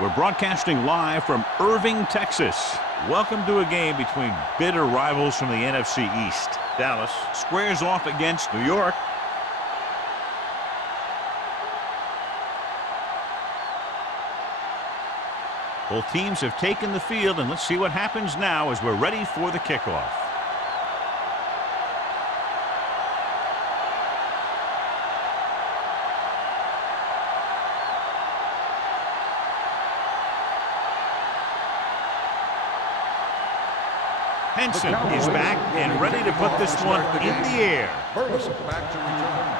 We're broadcasting live from Irving, Texas. Welcome to a game between bitter rivals from the NFC East. Dallas squares off against New York. Both teams have taken the field, and let's see what happens now as we're ready for the kickoff. Henson is back and ready to put this one in the air. Back to return.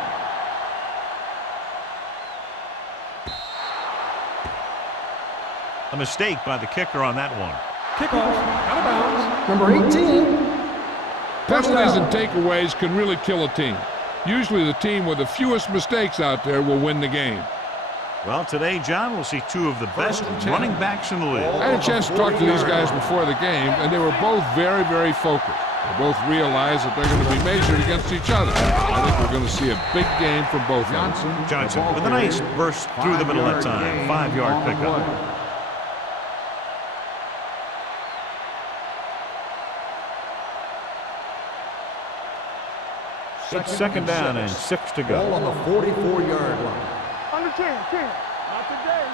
A mistake by the kicker on that one. Kickoff, out of bounds, number 18. Penalties and takeaways can really kill a team. Usually the team with the fewest mistakes out there will win the game. Well, today, John, we'll see two of the best running backs in the league. I had a chance to talk to these guys before the game, and they were both very, very focused. They both realize that they're going to be measured against each other. I think we're going to see a big game from both of them. Johnson with a nice burst through the middle that time. 5-yard pickup. It's second down and 6 to go. Ball on the 44-yard line. Under 10. Not today.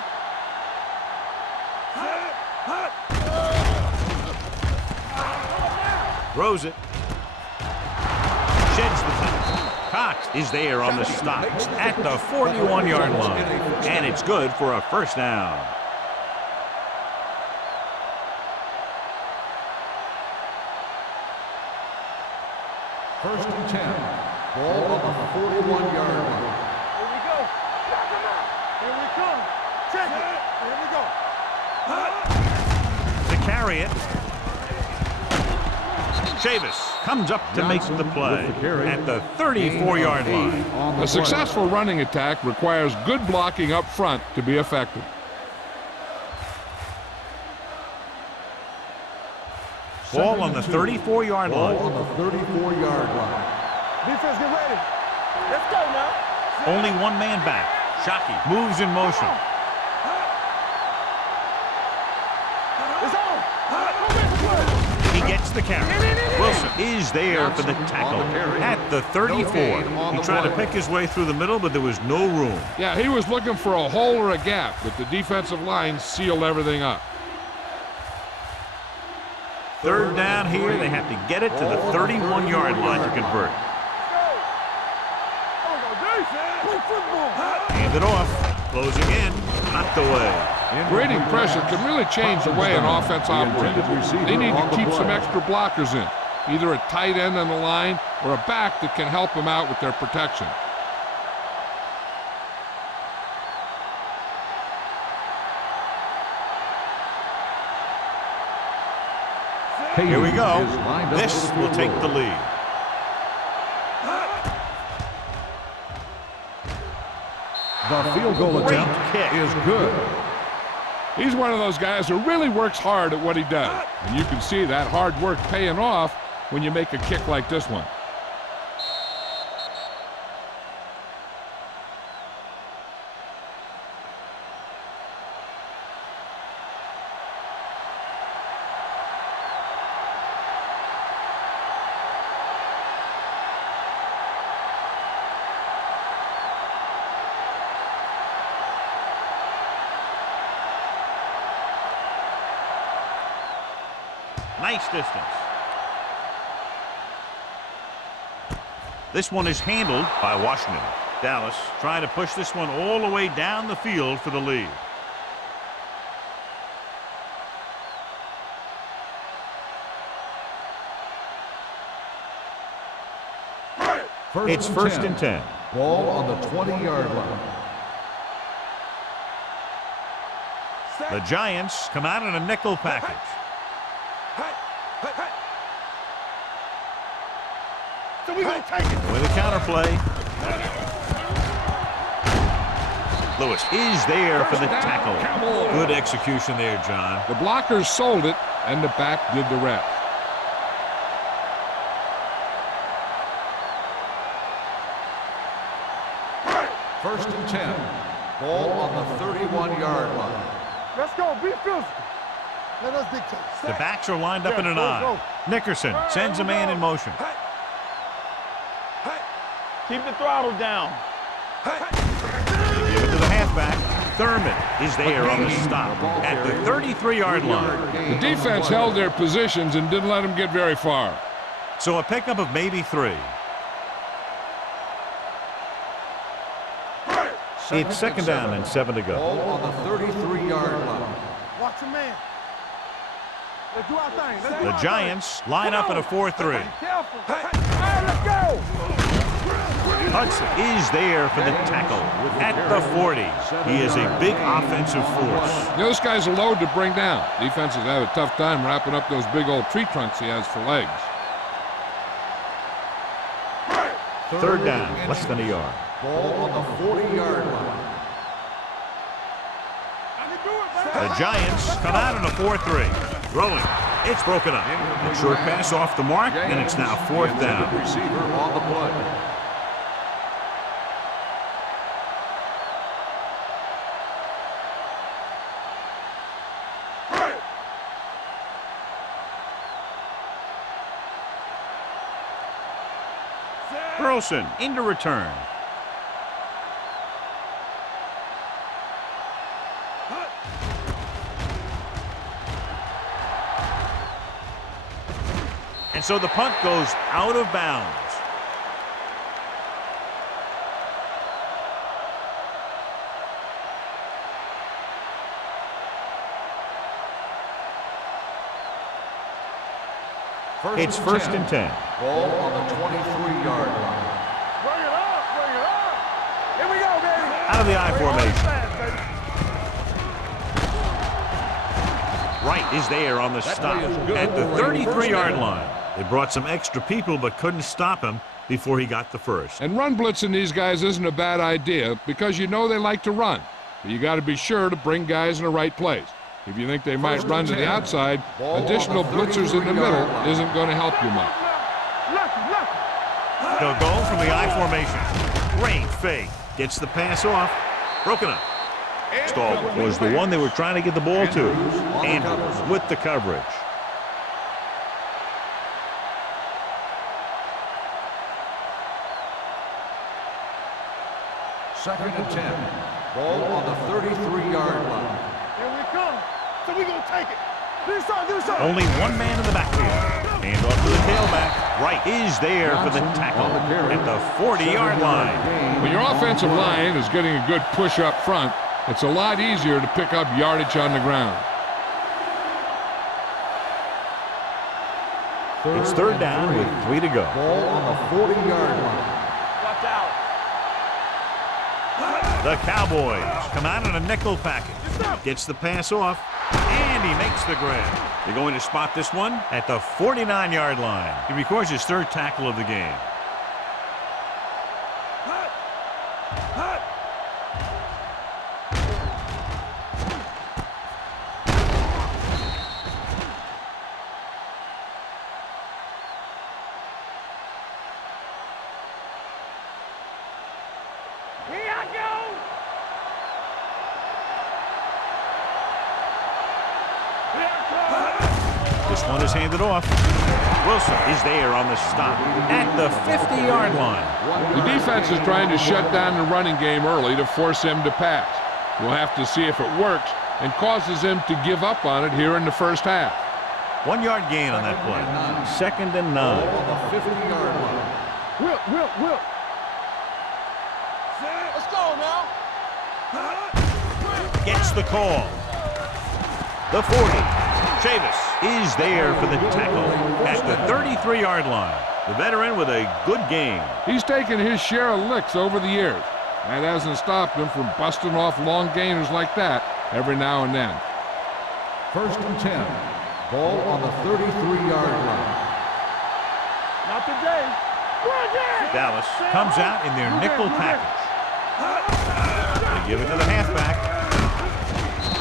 Throws it. Sheds the tackle. Cox is there on the stop at the 41-yard line. And it's good for a first down. First and 10. Ball on the 41-yard line. Here we go. Knock him out. Here we come. Check it. Here we go. To carry it. Chavis comes up to make the play at the 34-yard line. A successful running attack requires good blocking up front to be effective. Ball on the 34-yard line. Ball on the 34-yard line. Defense, get ready. Let's go now. Only one man back. Shockey moves in motion. It's on. He gets the carry. Wilson is there for the tackle at the 34. He tried to pick his way through the middle, but there was no room. Yeah, he was looking for a hole or a gap, but the defensive line sealed everything up. Third down here. They have to get it to the 31-yard line to convert. Hand it off. Closing in. Knocked away. Grading pressure can really change the way an offense operates. They need to keep some extra blockers in, either a tight end on the line or a back that can help them out with their protection. Here we go. This will take the lead. The field goal attempt is good. He's one of those guys who really works hard at what he does. And you can see that hard work paying off when you make a kick like this one. Nice distance. This one is handled by Washington. Dallas trying to push this one all the way down the field for the lead. It's first and 10. Ball on the 20-yard line. The Giants come out in a nickel package. So we're going to take it. With a counterplay. Lewis is there for the tackle. Good execution there, John. The blockers sold it, and the back did the rest. First and 10. Ball on the 31-yard line. Let's go. Be physical. Let us dictate. The backs are lined up in an go, I. go. Nickerson sends a man in motion. Keep the throttle down. They give it to the halfback. Thurman is there on the stop at the 33-yard line. The defense held their positions and didn't let them get very far. So a pickup of maybe 3. It's second down and 7 to go. Ball on the 33-yard line. Watch your man. Let's do our thing. Let's do The our Giants line up in a 4-3. thing. Careful. All right, let's go. Hudson is there for the tackle at the 40. He is a big offensive force. Those guys are load to bring down. Defenses have a tough time wrapping up those big old tree trunks he has for legs. Third down, less than a yard. Ball on the 40-yard line. The Giants come out in a 4-3. Throwing. It's broken up. A short pass off the mark, and it's now 4th down. Receiver on the play. Burleson into return. And so the punt goes out of bounds. It's first and 10. Ball on the 23-yard line. Bring it up. Bring it up. Here we go, baby. Out of the I formation. Wright is there on the stop at the 33-yard line. They brought some extra people but couldn't stop him before he got the first. And run blitzing these guys isn't a bad idea because you know they like to run. But you got to be sure to bring guys in the right place. If you think they might run to the outside, additional blitzers in the middle isn't going to help you much. They'll go from the I formation. Great fake. Gets the pass off. Broken up. Stahl was the one they were trying to get the ball to. Andrews with the coverage. Second and 10. Ball on the 33-yard line. Here we come. So we gonna take it. Do something. Only one man in the backfield. Hand off to the tailback. Wright is there for the tackle at the 40-yard line. When your offensive line is getting a good push up front, it's a lot easier to pick up yardage on the ground. It's third down with 3 to go. Ball on the 40-yard line. Watch out. The Cowboys come out in a nickel package. Gets the pass off, and he makes the grab. They're going to spot this one at the 49-yard line. He records his 3rd tackle of the game. This one is handed off. Wilson is there on the stop at the 50-yard line. The defense is trying to shut down the running game early to force him to pass. We'll have to see if it works and causes him to give up on it here in the first half. 1 yard gain on that play. Second and 9. Ball on the 50-yard line. Whip. Let's go now. Gets the call. The 40. Chavis is there for the tackle at the 33-yard line. The veteran with a good game. He's taken his share of licks over the years. That hasn't stopped him from busting off long gainers like that every now and then. First and 10. Ball on the 33-yard line. Not today. Dallas comes out in their nickel package. They give it to the halfback.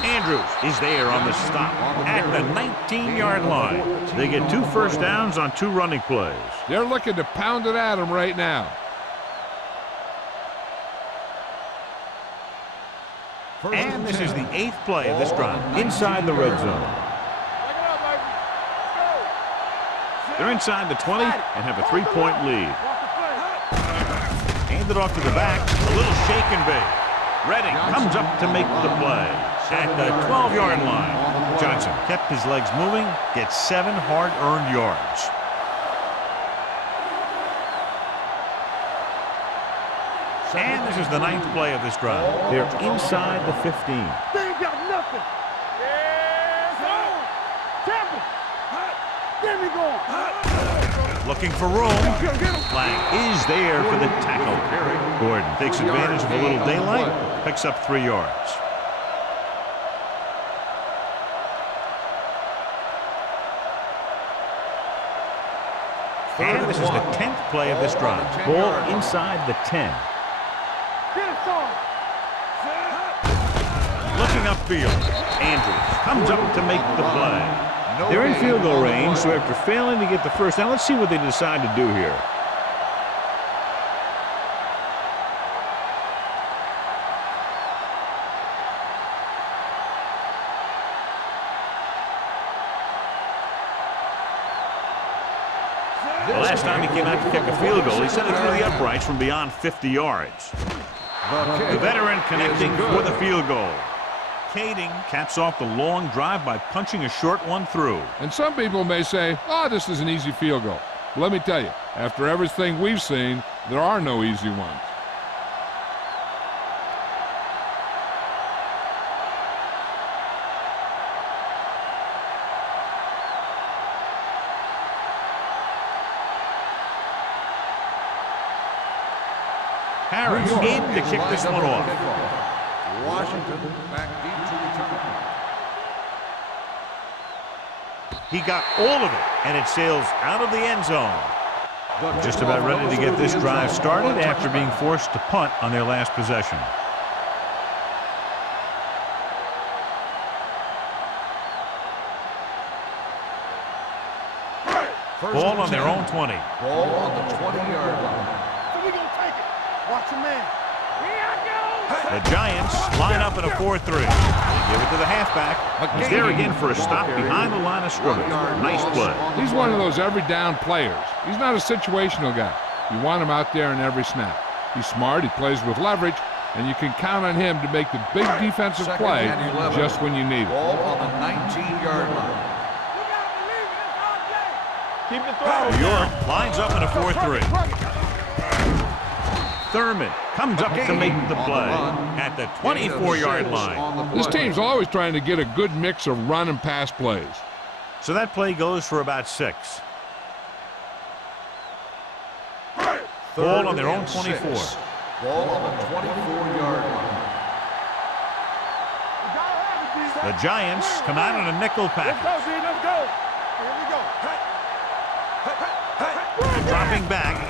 Andrews is there on the stop at the 19-yard line. They get 2 first downs on 2 running plays. They're looking to pound it at him right now. And this is the 8th play of this drive inside the red zone. They're inside the 20 and have a 3-point lead. Handed off to the back, a little shake and bake. Redding comes up to make the play at the 12-yard line. Johnson kept his legs moving, gets 7 hard-earned yards. And this is the 9th play of this drive. They're inside the 15. They ain't got nothing. Yes, Temple. There we go. Looking for room. Flag is there for the tackle. Gordon takes advantage of a little daylight, picks up 3 yards. And this is the 10th play of this drive. Ball inside the 10. Looking upfield. Andrews comes up to make the play. They're in field goal range, so after failing to get the first down, let's see what they decide to do here. The last time he came out to kick a field goal, he sent it through the uprights from beyond 50 yards. The veteran connecting for the field goal. Kading caps off the long drive by punching a short one through. And some people may say, oh, this is an easy field goal. But let me tell you, after everything we've seen, there are no easy ones. Harris in to kick this one off. Washington back deep to return. He got all of it, and it sails out of the end zone. Just about ready to get this drive started after being forced to punt on their last possession. Ball on their own 20. Ball on the 20-yard line. So we gonna take it. Watch your man. Here I go. The Giants line up in a 4-3. Give it to the halfback. He's there again for a stop behind the line of scrimmage. Nice play. He's one of those every down players. He's not a situational guy. You want him out there in every snap. He's smart, he plays with leverage, and you can count on him to make the big defensive play just when you need it. Ball on the 19-yard line. Keep the throttle New down. York lines up in a 4-3. Thurman comes up to make the play at the 24-yard line. This team's always trying to get a good mix of run and pass plays. So that play goes for about 6. Ball on their own 24. Ball on the 24-yard line. The Giants come out in a nickel Let's go, package. Z. Let's go. Here we go. Dropping back.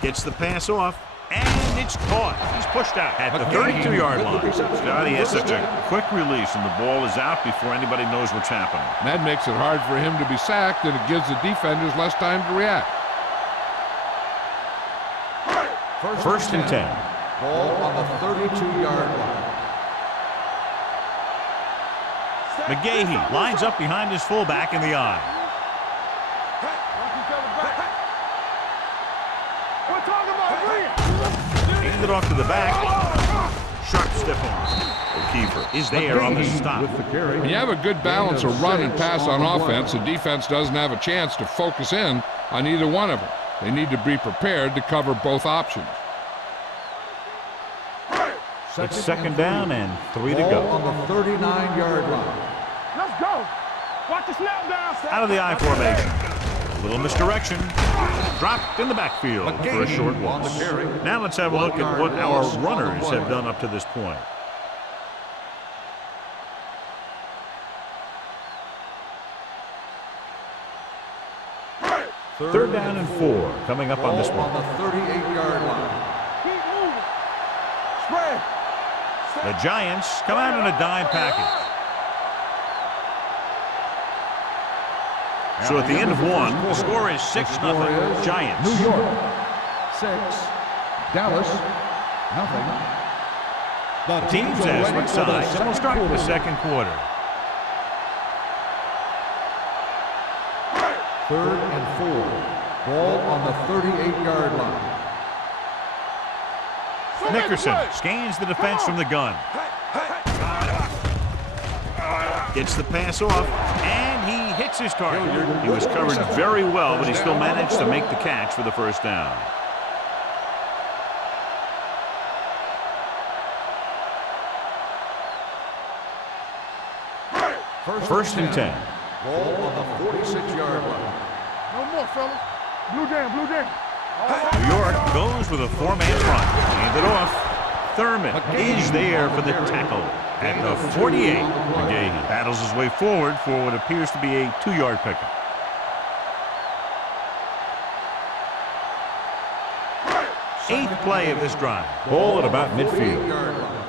Gets the pass off. And it's caught. He's pushed out at the 32-yard line. Scotty has such a quick release, and the ball is out before anybody knows what's happening. That makes it hard for him to be sacked, and it gives the defenders less time to react. First and 10. Ball on the 32-yard line. McGahee lines up behind his fullback in the eye. We're talking about Green. Handed off to the back. Sharp stiff arm. O'Keefer is there on the stop. When you have a good balance of run and pass on offense, the defense doesn't have a chance to focus in on either one of them. They need to be prepared to cover both options. It's second down and 3 to Ball go. on the 39-yard line. Let's go. Watch the snap down. Out of the I formation. A little misdirection. Dropped in the backfield for a short loss. Now let's have a look at what our runners have done up to this point. Third down and 4 coming up on this Ball on one. the 38-yard line. Keep moving. Spread. The Giants come out in a dime package. So at the end of one, the score is 6-0 Giants. New York 6, Dallas nothing. The Teams are as ready switch for the sides, and we'll start the second quarter. 3rd and 4. Ball on the 38-yard line. Nickerson scans the defense from the gun. Gets the pass off, and he hits his target. He was covered very well, but he still managed to make the catch for the first down. First and 10. Ball on the 46-yard line. No more, fellas. Blue down, blue down. New York goes with a four-man front. Hand it off. Thurman is there for the tackle at the 48. McGahee battles his way forward for what appears to be a 2-yard pickup. Eighth play of this drive. Ball at about midfield.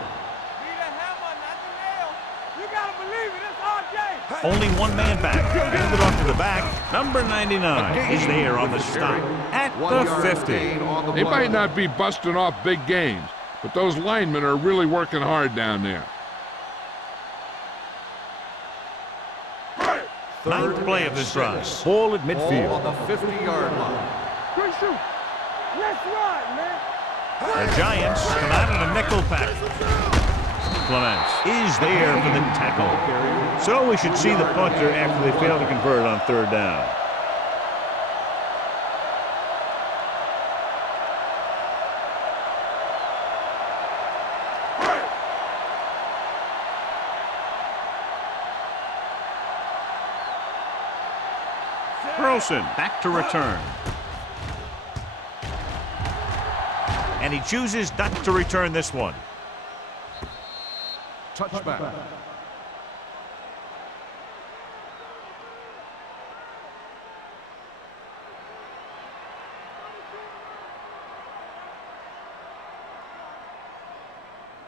Only one man back. Hand it off to the back. Number 99 is there on the stop at the 50. They might not be busting off big games, but those linemen are really working hard down there. Ninth play of this drive. Ball at Ball midfield. on the 50-yard line. Good shoot. Let's ride, man. The Giants come out in a nickel pack. Clements is there for the tackle. So we should see the punter after they fail to convert on third down. Burleson back to return. And he chooses not to return this one. Touchback.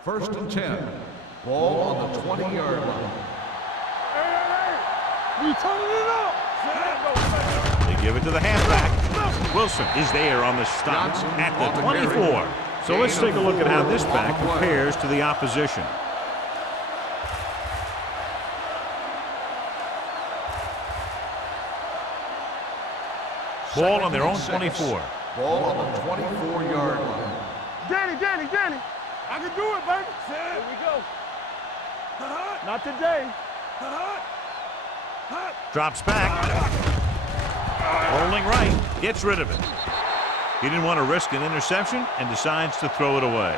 First and 10. Ball on the 20-yard line. Hey, we turning it up. They give it to the halfback. Wilson is there on the stop at the 24. So let's take a look at how this back compares to the opposition. Ball on their own 24. Ball on the 24-yard line. Danny. I can do it, baby. Here we go. Not today. Drops back. Rolling right. Gets rid of it. He didn't want to risk an interception and decides to throw it away.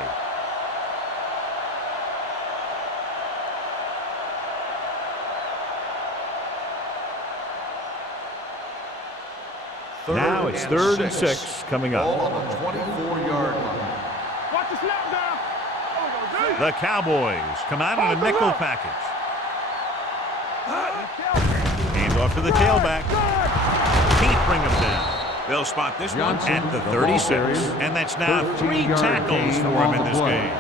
Now it's 3rd and 6 coming up. Ball on the 24-yard line. Watch the snap down. Oh, The Cowboys come out in a nickel package. Hand off to the tailback. Can't bring him down. They'll spot this one at the 36. And that's now 3 tackles for him in this game.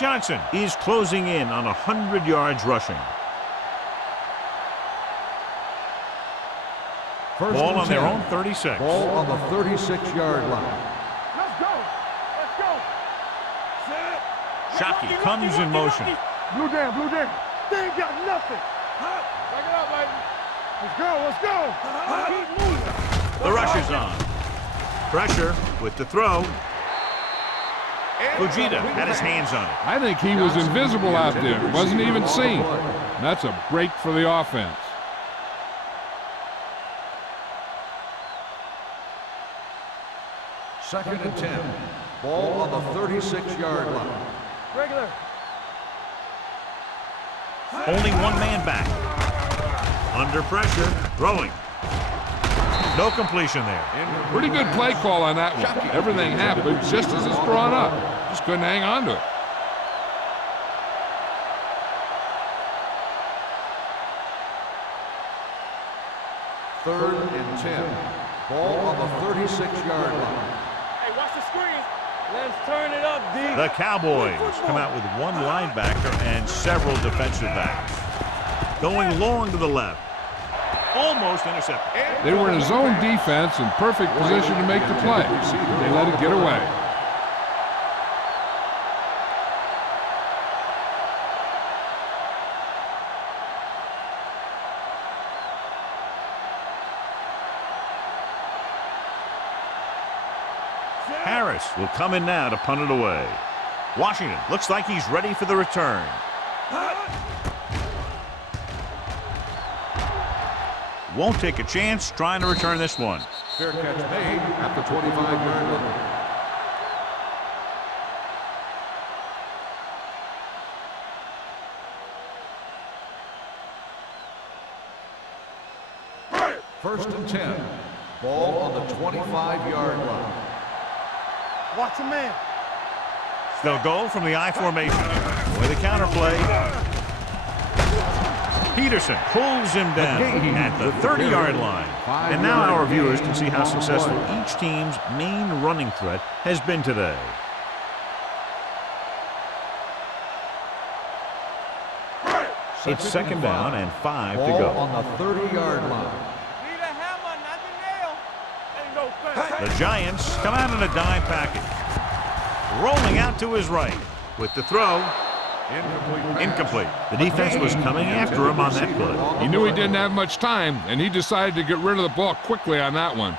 Johnson is closing in on 100 yards rushing. Ball on their own 36. Ball on the 36-yard line. let's go. Shockey comes in motion. Blue down. They ain't got nothing. Back it up, baby. Let's go. Keep moving. The rush is on. Pressure with the throw. Fujita had his hands on it. I think he was invisible out there. Wasn't even seen. That's a break for the offense. Second and 10. Ball on the 36-yard line. Regular. Only one man back. Under pressure, throwing. No completion there. Pretty good play call on that one. Everything happened just as it's drawn up. Just couldn't hang on to it. Third and 10. Ball on the 36-yard line. Hey, watch the screen. Let's turn it up, D. The Cowboys come out with one linebacker and several defensive backs. Going long to the left. Almost intercepted. They were in a zone defense in perfect position to make the play. They let it get away. Harris will come in now to punt it away. Washington looks like he's ready for the return. Won't take a chance trying to return this one. Fair catch made at the 25-yard line. First and 10. Ball on the 25-yard line. Watch a man. They'll go from the I formation with a counter play. Peterson pulls him down at the 30-yard line. And now our viewers can see how successful each team's main running threat has been today. It's second down and 5 to go. Ball on the 30-yard line. Need a hammer, not the nail. Ain't no thing. The Giants come out in a dime package. Rolling out to his right with the throw. Incomplete. The defense was coming after him on that play. He knew he didn't have much time, and he decided to get rid of the ball quickly on that one.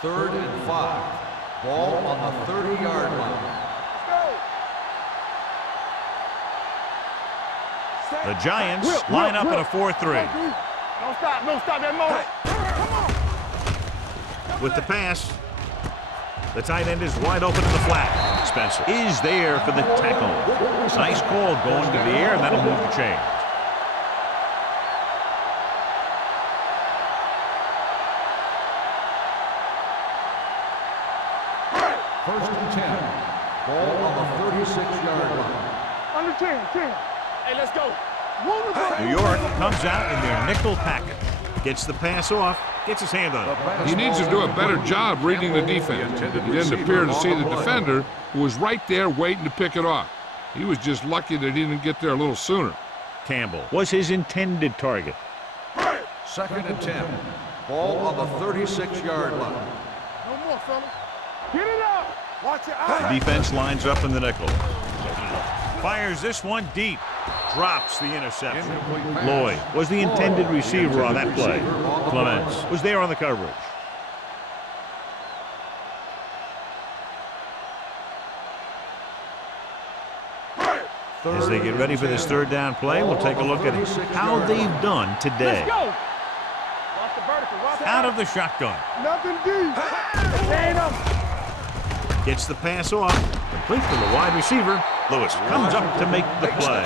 Third and 5. Ball on the 30-yard line. The Giants line up in a 4-3. Don't stop that moment. With the pass, the tight end is wide open in the flat. Spencer is there for the tackle. Nice call going to the air, and that'll move the chain. First and 10. Ball on the 36-yard line. Under 10. Hey, let's go. New York comes out in their nickel package. Gets the pass off, gets his hand on it. He needs to do a better job reading the defense. He didn't appear to see the defender, who was right there waiting to pick it off. He was just lucky that he didn't get there a little sooner. Campbell was his intended target. Second and 10. Ball on the 36-yard line. No more, fellas. Get it up. Watch your eyes. The defense lines up in the nickel. Fires this one deep. Drops the interception. Lloyd was the intended receiver on that play. Clements was there on the coverage. As they get ready for this third down play, we'll take a look at how they've done today. Let's go. Watch the vertical. Watch Out of the shotgun. Nothing deep. Stand up. Gets the pass off. Complete to the wide receiver. Lewis comes up to make the play.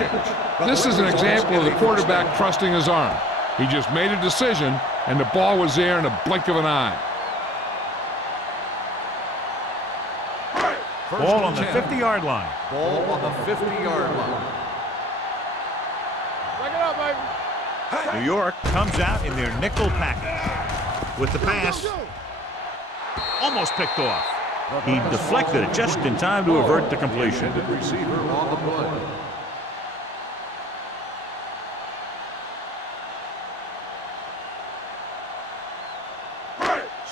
This is an example of the quarterback trusting his arm. He just made a decision, and the ball was there in a blink of an eye. Ball on the 50-yard line. Ball on the 50-yard line. Break it up, baby. New York comes out in their nickel package. With the pass, almost picked off. He deflected it just in time to avert the completion. Receiver on the play.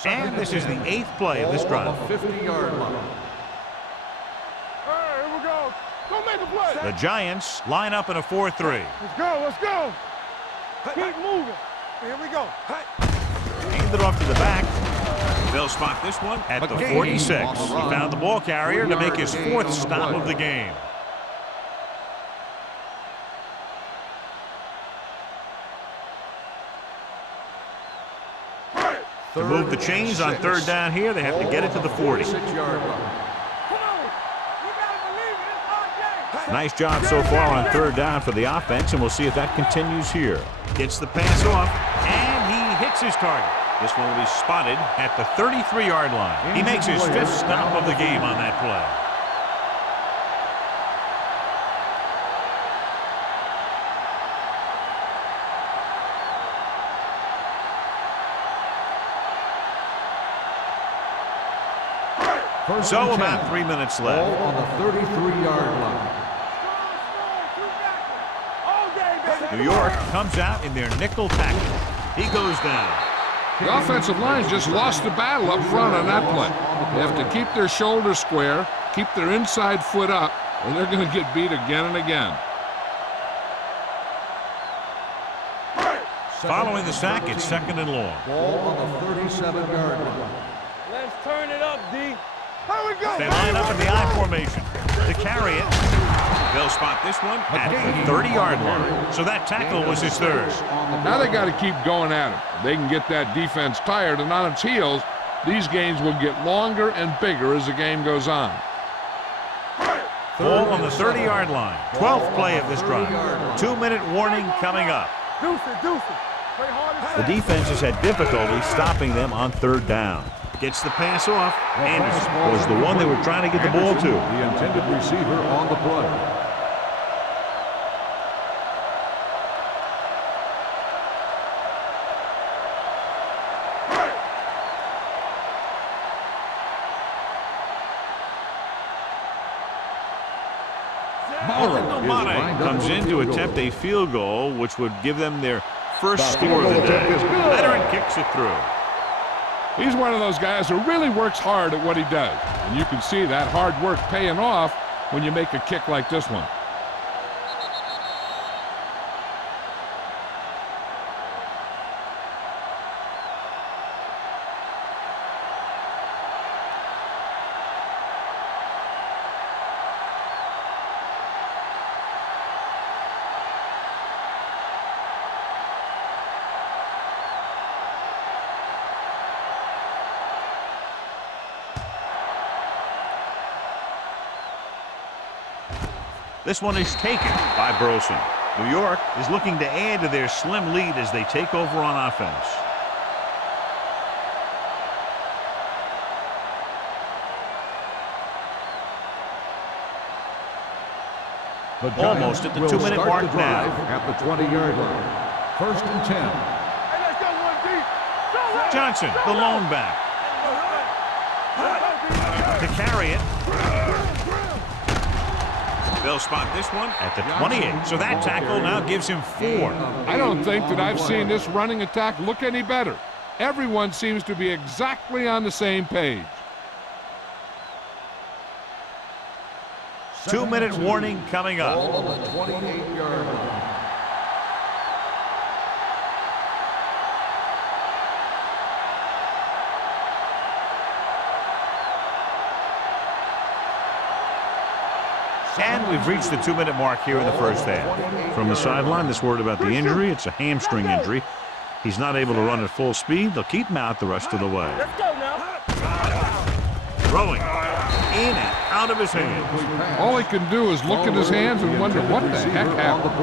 And this is the 8th play of this drive. On the 50-yard line. All right, here we go. Go make a play. The Giants line up in a 4-3. Let's go. Keep moving. Here we go. Hand it off to the back. They'll spot this one at the 46. He found the ball carrier to make his 4th stop of the game. To move the chains on third down here, they have to get it to the 40. Nice job so far on third down for the offense, and we'll see if that continues here. Gets the pass off, and he hits his target. This one will be spotted at the 33-yard line. He makes his 5th stop of the game on that play. So about 3 minutes left. Ball on the 33-yard line. New York comes out in their nickel package. He goes down. The offensive line just lost the battle up front on that play. They have to keep their shoulders square, keep their inside foot up, or they're going to get beat again and again. Following the sack, it's 2nd and long. Ball on the 37-yard line. Let's turn it up, D. Here we go. They line up in the I formation. To carry it, they'll spot this one at the 30-yard line. So that tackle was his 3rd. Now they got to keep going at it. They can get that defense tired and on its heels. These games will get longer and bigger as the game goes on. Ball on the 30-yard line. 12th play of this drive. 2-minute warning coming up. Deuce it, deuce it. Play hard as The defense has had difficulty stopping them on 3rd down. Gets the pass off. Anderson was the one they were trying to get the ball to. The intended receiver on the play. Mane comes in to attempt a field goal, which would give them their first score of the day. Veteran kicks it through. He's one of those guys who really works hard at what he does. And you can see that hard work paying off when you make a kick like this one. This one is taken by Burleson. New York is looking to add to their slim lead as they take over on offense. Almost at the 2-minute mark now. At the 20-yard line. 1st and 10. Hey, let's go one deep. Johnson, the lone back. To carry it. They'll spot this one at the 28. So that tackle now gives him 4. I don't think that I've seen this running attack look any better. Everyone seems to be exactly on the same page. 2-minute warning coming up. Ball on the 28-yard line. And we've reached the 2-minute mark here in the first half. From the sideline, this word about the injury. It's a hamstring injury. He's not able to run at full speed. They'll keep him out the rest of the way. Let's go now. Throwing in and out of his hands. All he can do is look at his hands and wonder what the heck happened.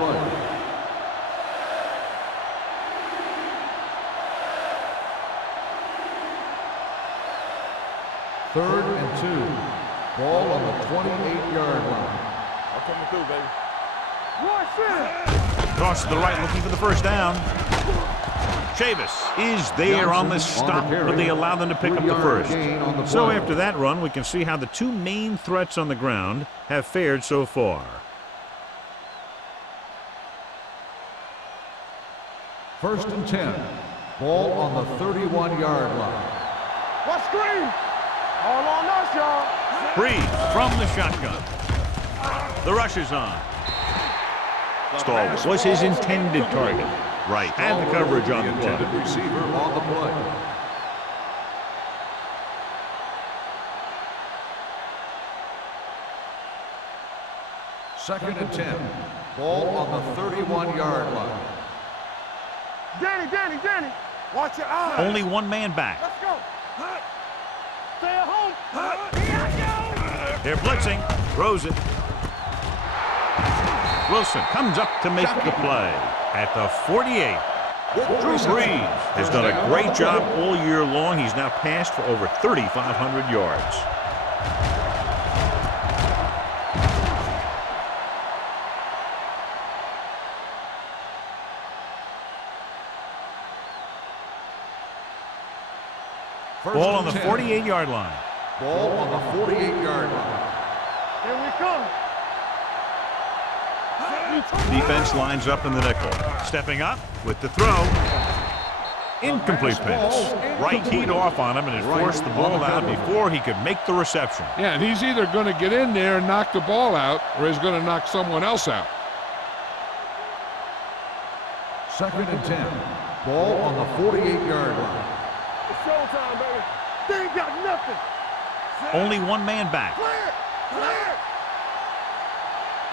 3rd and 2. Ball on the 28-yard line. I'm coming through, baby. Toss to the right, looking for the first down. Chavis is there on the stop, but they allow them to pick up the first. So after that run, we can see how the 2 main threats on the ground have fared so far. 1st and 10. Ball on the 31-yard line. What screen? All on us, y'all. Breeze from the shotgun. The rush is on. Stahl was his intended target. Right, and the coverage on the play. Intended receiver on the play. Second and 10. Ball on the 31-yard line. Danny. Watch your eyes. Only one man back. Let's go. Stay at home. They're blitzing. Throws it. Wilson comes up to make the play at the 48. Drew Brees has done a great job all year long. He's now passed for over 3,500 yards. Ball on the 48-yard line. Ball on the 48-yard line. Here we come. Defense lines up in the nickel. Stepping up with the throw. Incomplete pass. Right teed off on him and it forced the ball out before he could make the reception. Yeah, and he's either going to get in there and knock the ball out or he's going to knock someone else out. Second and 10. Ball on the 48-yard line. It's showtime, baby. They ain't got nothing. Only one man back. Clear! Clear!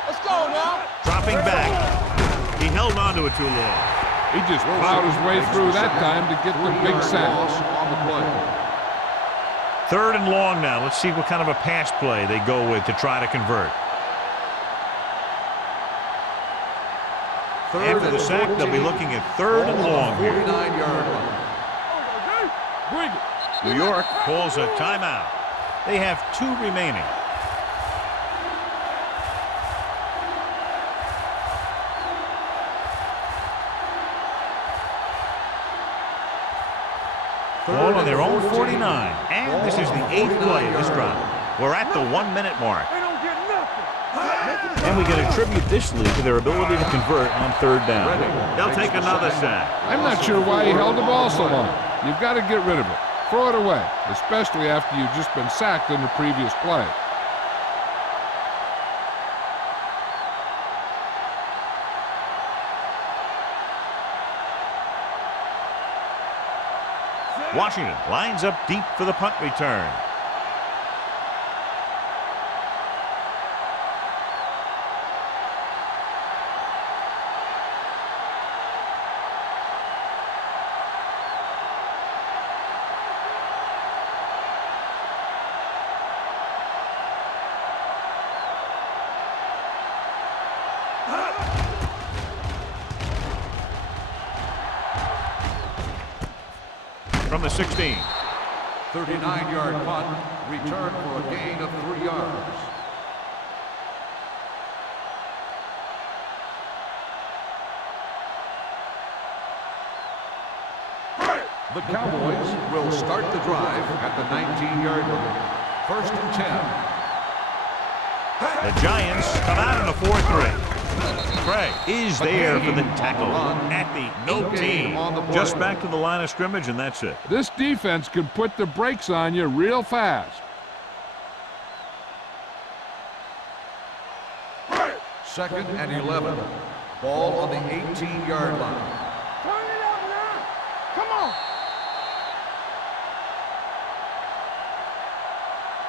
Let's go now. Dropping back. He held on to it too long. He just plowed his way through that time to get the big sack. On the play. 3rd and long now. Let's see what kind of a pass play they go with to try to convert. After the sack, they'll be looking at 3rd and long here. 49-yard line. Bring it. New York calls a timeout. They have 2 remaining. Ball on their own 49. And this is the 8th play of this drive. We're at the 1-minute mark. They don't get nothing. And we can attribute this lead to their ability to convert on 3rd down. They'll take another sack. I'm not sure why he held the ball so long. You've got to get rid of it. Throw it away, especially after you've just been sacked in the previous play. Washington lines up deep for the punt return. From the 16. 39-yard punt, return for a gain of 3 yards. The Cowboys will start the drive at the 19-yard line. 1st and 10. The Giants come out in a 4-3. Craig is there for the tackle at the 18. Just back to the line of scrimmage, and that's it. This defense could put the brakes on you real fast. 2nd and 11. Ball on the 18-yard line. Turn it up now. Come on.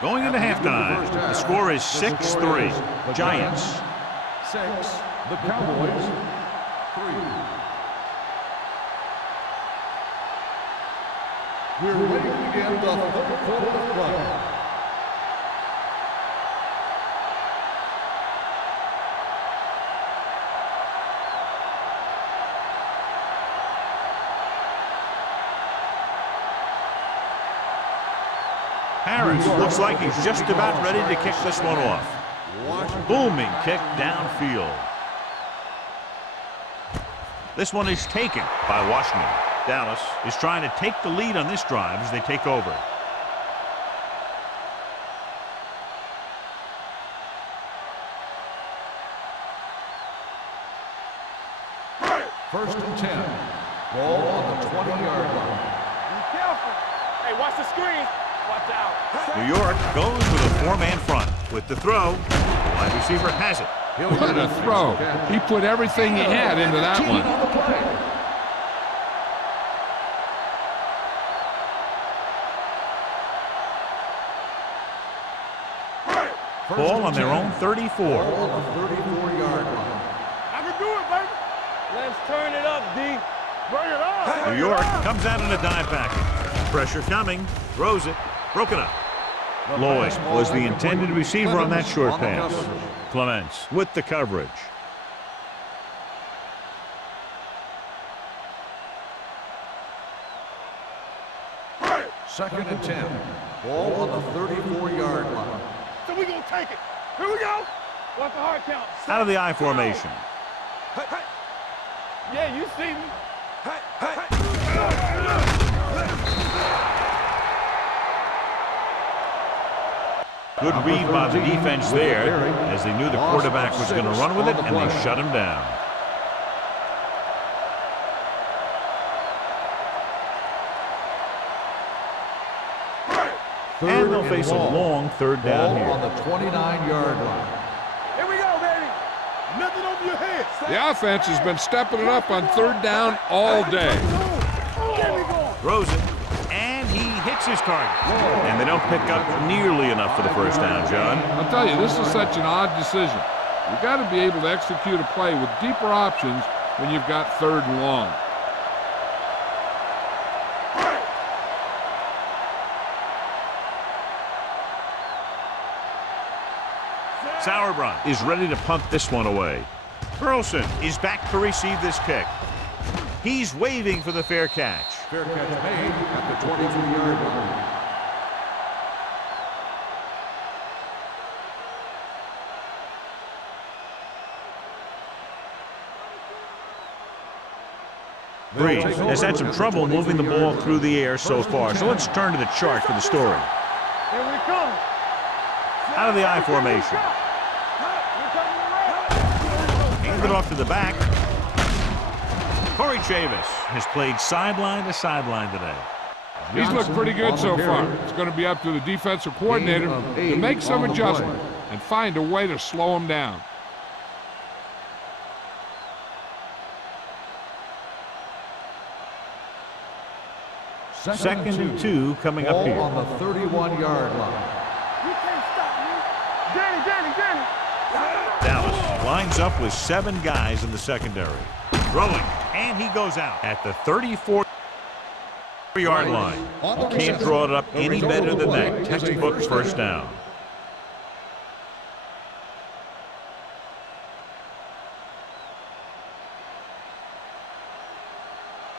Going into halftime, the score is 6-3. Giants. 6. The Cowboys 3. We're ready to begin the 3rd quarter of play. Harris looks like he's just about ready to kick this one off. Booming kick downfield. This one is taken by Washington. Dallas is trying to take the lead on this drive as they take over. First and 10. Ball on the 20-yard line. Be careful. Hey, watch the screen. Watch out. New York goes with a 4-man front. With the throw, the wide receiver has it. What a throw. He put everything he had into that one. Ball on their own 34. Ball on the 34-yard line. I can do it, baby. Let's turn it up, D. Bring it on. New York comes out in a dive package. Pressure coming. Throws it. Broken up. Lloyd was the intended receiver on that short pass. Clements with the coverage. Second and 10. Ball on the 34-yard line. So we gonna take it. Here we go. What's the hard count? Out of the I formation. Yeah, you see me. Good read by the defense there, as they knew the quarterback was going to run with it, and they shut him down. And they'll face a long 3rd down Ball here. on the 29-yard line. Here we go, baby. Nothing over your head. The offense has been stepping it up on 3rd down all day. Throws it, and he hits his target. And they don't pick up nearly enough for the first down, John. I'll tell you, this is such an odd decision. You've got to be able to execute a play with deeper options when you've got 3rd and long. Sauerbrunn is ready to punt this one away. Burleson is back to receive this kick. He's waving for the fair catch. Fair catch made at the 23-yard line. Breeze has had some trouble moving the ball through the air so far, so let's turn to the chart for the story. Here we come. Out of the I formation. Handed off to the back. Corey Chavis has played sideline to sideline today. He's looked pretty good so far. It's going to be up to the defensive coordinator to make some adjustment and find a way to slow him down. Second and 2 coming up here. On the 31-yard line. You can't stop me. Danny. Dallas lines up with 7 guys in the secondary. Throwing, and he goes out at the 34-yard line. You can't draw it up any better than that. Textbook first down.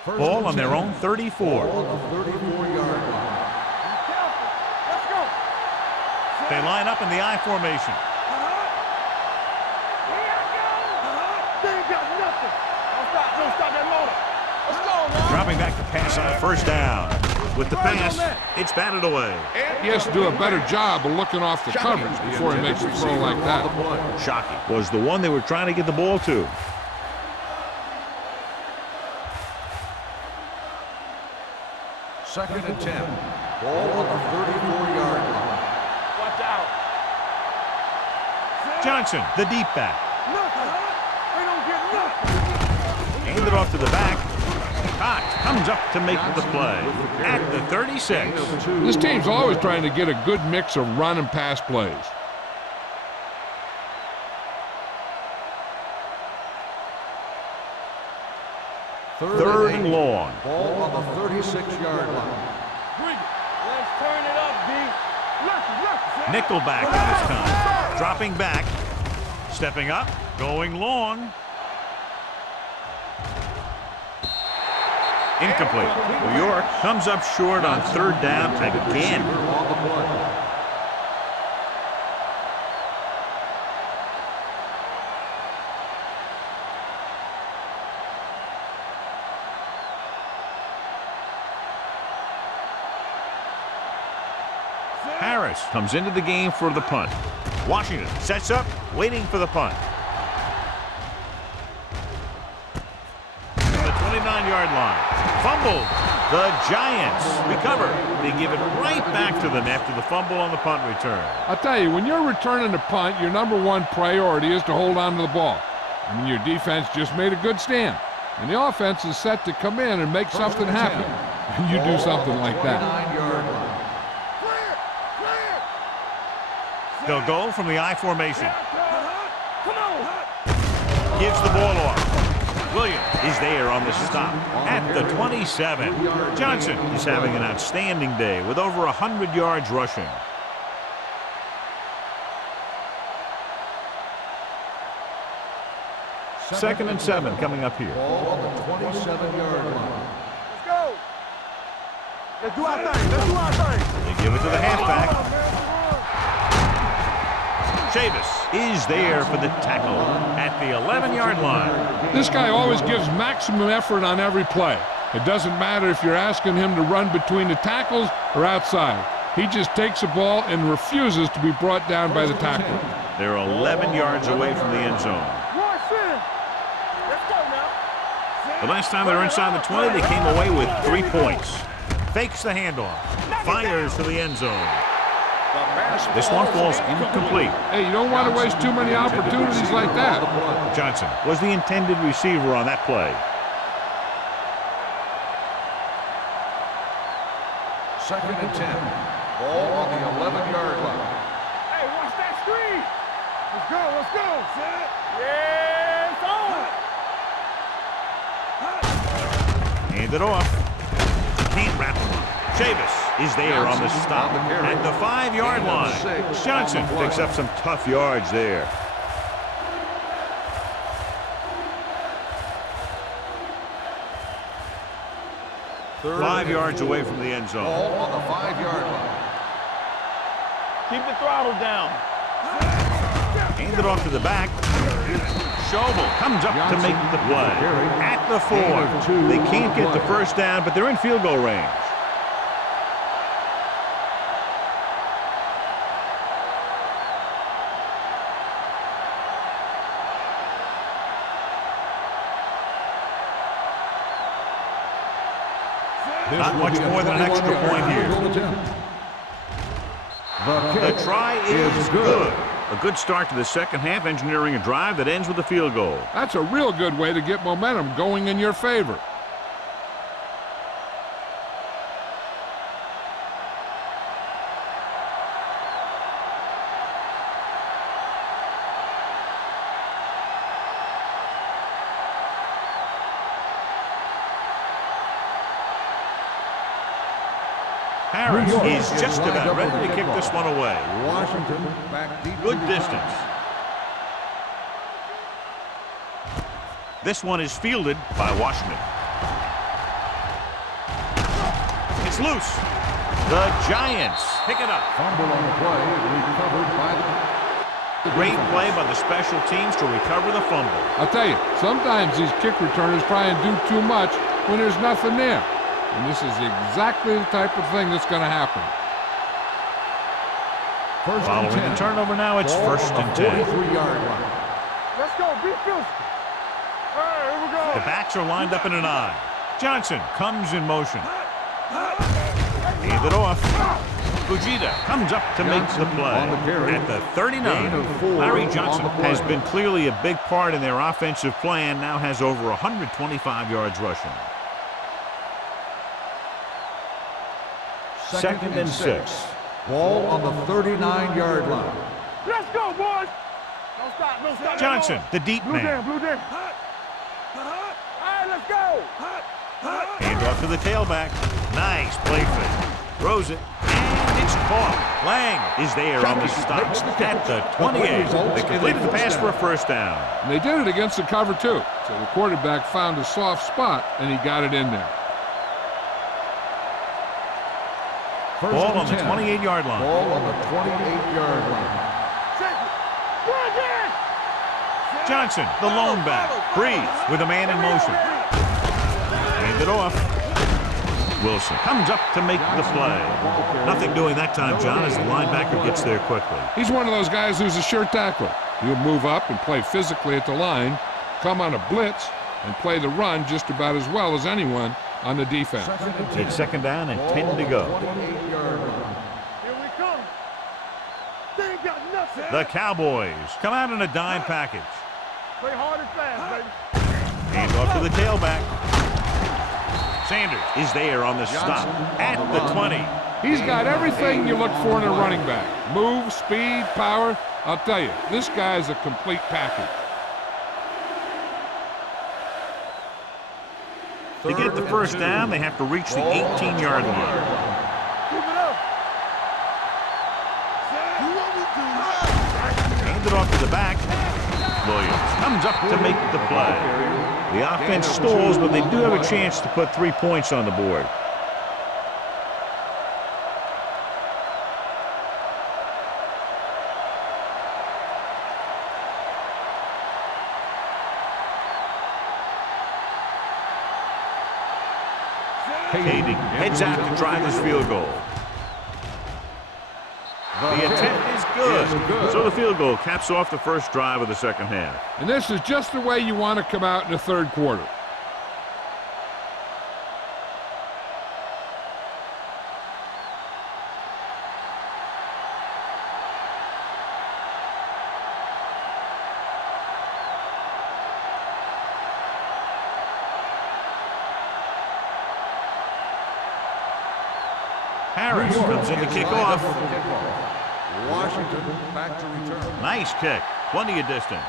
Ball on their own 34. On the 34-yard line. Let's go. They line up in the I formation. They ain't got nothing. Don't stop that motor. Let's go, man. Dropping back to pass on first down. With the pass, it's batted away. He has to do a better job of looking off the coverage before he makes a throw like that. Shockey was the one they were trying to get the ball to. Second and 10. Ball on the 34-yard line. Watch out. Johnson, the deep back. Nothing. They don't get nothing. Handed off to the back. Cox comes up to make the play at the 36. This team's always trying to get a good mix of run and pass plays. Third and long. Ball on the 36-yard line. Let's turn it up, D. Look. Nickelback this time. Dropping back. Stepping up. Going long. Incomplete. New York comes up short on 3rd down again. On the play. Harris comes into the game for the punt. Washington sets up, waiting for the punt. From the 29-yard line. Fumbled. The Giants recover. They give it right back to them after the fumble on the punt return. I'll tell you, when you're returning a punt, your #1 priority is to hold on to the ball. I mean, your defense just made a good stand. And the offense is set to come in and make something happen. And you do something like that. 29-yard line. They'll go from the I formation. Gives the ball off. Williams is there on the stop at the 27. Johnson is having an outstanding day with over 100 yards rushing. Second and 7 coming up here. Ball on the 27-yard line. Let's go. Let's do our thing. They give it to the halfback. Chavis is there for the tackle at the 11-yard line. This guy always gives maximum effort on every play. It doesn't matter if you're asking him to run between the tackles or outside. He just takes the ball and refuses to be brought down by the tackler. They're 11 yards away from the end zone. The last time they were inside the 20, they came away with 3 points. Fakes the handoff. Fires to the end zone. This one falls incomplete. Hey, you don't want to waste too many opportunities like that. Johnson was the intended receiver on that play. Second and 10. Ball on the 11-yard line. Hey, watch that screen. Let's go, let's go. Set. Yeah, it's on. Hand it off. Can't wrap him up. Chavis is there on the stop at the 5-yard line. Johnson picks up some tough yards there. Third 5 yards 4. away from the end zone. Ball on the 5-yard line. Keep the throttle down. Hand it off to the back. Schobel comes up to make the play. At the 4. They can't get the first down, but they're in field goal range. Not much more than an extra point here. The try is good. A good start to the second half, engineering a drive that ends with a field goal. That's a real good way to get momentum going in your favor. Harris is just about ready to kick this one away. Washington back deep. Good distance. This one is fielded by Washington. It's loose. The Giants pick it up. Fumble on the play, recovered by the Great play by the special teams to recover the fumble. I'll tell you, sometimes these kick returners try and do too much when there's nothing there. And this is exactly the type of thing that's going to happen. Following the turnover now, it's first and 10. 43-yard line. Let's go, beat Phil. All right, here we go. The backs are lined up in an I. Johnson comes in motion. Hand it off. Fujita comes up to make the play. At the 39, Larry Johnson has been clearly a big part in their offensive plan, now has over 125 yards rushing. Second and 6. Ball on the 39-yard line. Let's go, boys. Don't stop, don't stop. Johnson, the deep Blue man. down, blue down. All right, let's go. Hand off to the tailback. Nice play fake. Throws it. And it's caught. Lang is there on the stop at the 28. They completed the pass for a first down. And they did it against the cover, too. So the quarterback found a soft spot, and he got it in there. Ball on the 28-yard line. Ball on the 28-yard line. Johnson, the lone back, breathes with a man in motion. Hand it off. Wilson comes up to make the play. Nothing doing that time, John, as the linebacker gets there quickly. He's one of those guys who's a sure tackler. He'll move up and play physically at the line, come on a blitz, and play the run just about as well as anyone on the defense. It's second down and 10 to go. Here we come. They ain't got nothing. The Cowboys come out in a dime package. Play hard and fast, baby. Hand off to the tailback. Sanders is there on the stop at the 20. He's got everything you look for in a running back. Move, speed, power. I'll tell you, this guy's a complete package. To get the first down, they have to reach the 18-yard line. Keep it up. Hand it off to the back. Williams comes up to make the play. The offense stalls, but they do have a chance to put 3 points on the board. Kading heads out to try this field goal. The attempt is good. So the field goal caps off the first drive of the second half. And this is just the way you want to come out in the third quarter. Harris comes in to kick off. Washington back to return. Nice kick. Plenty of distance.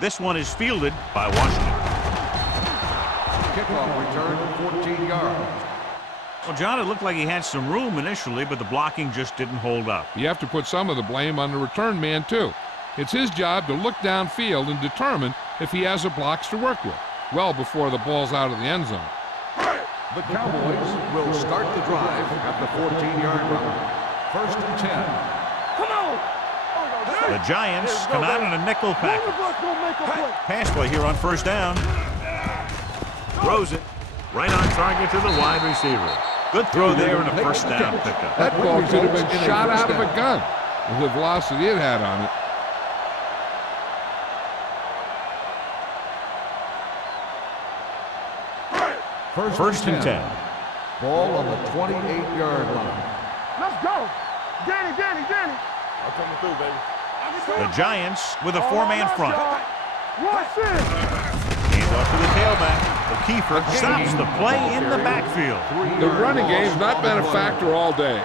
This one is fielded by Washington. Kickoff return, 14 yards. Well, John, it looked like he had some room initially, but the blocking just didn't hold up. You have to put some of the blame on the return man, too. It's his job to look downfield and determine if he has the blocks to work with, well before the ball's out of the end zone. The Cowboys will start the drive at the 14-yard line. 1st and 10. Come on! The Giants come out in a nickel package. Pass play here on 1st down. Throws it right on target to the wide receiver. Good throw there and a 1st down pickup. That ball could have been shot out of a gun with the velocity it had on it. First and 10. Ball on the 28-yard line. Let's go! Danny! I'm coming through, baby. The Giants with a 4-man front. What's it? Hand off to the tailback. O'Keefer stops the play in the backfield. The running game's not been a factor all day.